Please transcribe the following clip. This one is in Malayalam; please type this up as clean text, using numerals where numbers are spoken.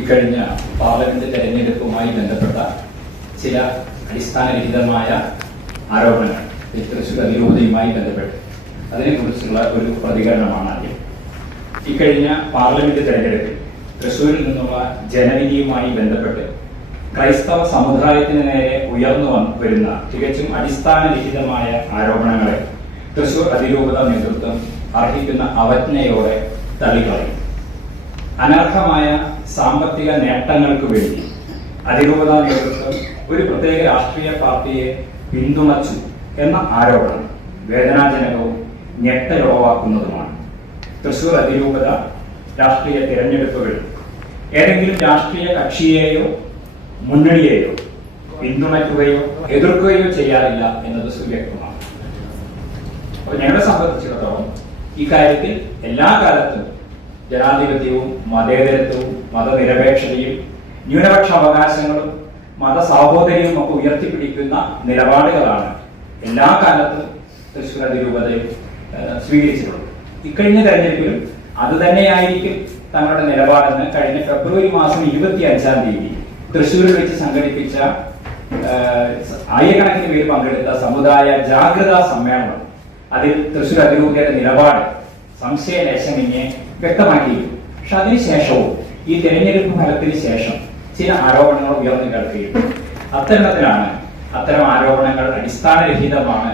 ഇക്കഴിഞ്ഞ പാർലമെന്റ് തെരഞ്ഞെടുപ്പുമായി ബന്ധപ്പെട്ട ചില അടിസ്ഥാനരഹിതമായ ആരോപണങ്ങൾ തൃശ്ശൂർ അതിരൂപതയുമായി ബന്ധപ്പെട്ട് അതിനെക്കുറിച്ചുള്ള ഒരു പ്രതികരണമാണ് ആദ്യം. ഇക്കഴിഞ്ഞ പാർലമെന്റ് തെരഞ്ഞെടുപ്പിൽ തൃശ്ശൂരിൽ നിന്നുള്ള ജനവിധിയുമായി ബന്ധപ്പെട്ട് ക്രൈസ്തവ സമുദായത്തിന് നേരെ ഉയർന്നു വരുന്ന തികച്ചും അടിസ്ഥാനരഹിതമായ ആരോപണങ്ങളെ തൃശ്ശൂർ അതിരൂപത നേതൃത്വം അർഹിക്കുന്ന അവജ്ഞയോടെ തള്ളിക്കളയും. അനർഹമായ സാമ്പത്തിക നേട്ടങ്ങൾക്ക് വേണ്ടി അതിരൂപത നേതൃത്വം ഒരു പ്രത്യേക രാഷ്ട്രീയ പാർട്ടിയെ പിന്തുണച്ചു എന്ന ആരോപണം വേദനാജനകവും ഞെട്ടലുളവാക്കുന്നതുമാണ്. തൃശ്ശൂർ അതിരൂപത രാഷ്ട്രീയ തിരഞ്ഞെടുപ്പുകളിൽ ഏതെങ്കിലും രാഷ്ട്രീയ കക്ഷിയെയോ മുന്നണിയെയോ പിന്തുണയ്ക്കുകയോ എതിർക്കുകയോ ചെയ്യാറില്ല എന്നത് സുവ്യക്തമാണ്. അപ്പൊ ഞങ്ങളെ സംബന്ധിച്ചിടത്തോളം ഇക്കാര്യത്തിൽ എല്ലാ കാലത്തും ജനാധിപത്യവും മതേതരത്വവും മതനിരപേക്ഷതയും ന്യൂനപക്ഷ അവകാശങ്ങളും മതസാഹോദര്യവും ഒക്കെ ഉയർത്തിപ്പിടിക്കുന്ന നിലപാടുകളാണ് എല്ലാ കാലത്തും തൃശ്ശൂർ അതിരൂപതയിൽ സ്വീകരിച്ചിട്ടുള്ളത്. ഇക്കഴിഞ്ഞ തെരഞ്ഞെടുപ്പിലും അത് തന്നെയായിരിക്കും തങ്ങളുടെ നിലപാടെന്ന് കഴിഞ്ഞ ഫെബ്രുവരി മാസം 25-ാം തീയതി തൃശ്ശൂരിൽ വെച്ച് സംഘടിപ്പിച്ച ആയിരക്കണക്കിന് പേര് പങ്കെടുത്ത സമുദായ ജാഗ്രതാ സമ്മേളനം അതിൽ തൃശ്ശൂർ അതിരൂപതയുടെ നിലപാട് സംശയലേശമന്യേ വ്യക്തമാക്കിയിരുന്നു. പക്ഷെ അതിനുശേഷവും ഈ തെരഞ്ഞെടുപ്പ് ഫലത്തിന് ശേഷം ചില ആരോപണങ്ങൾ ഉയർന്നു കേൾക്കുകയും അത്തരം ആരോപണങ്ങൾ അടിസ്ഥാനരഹിതമാണ്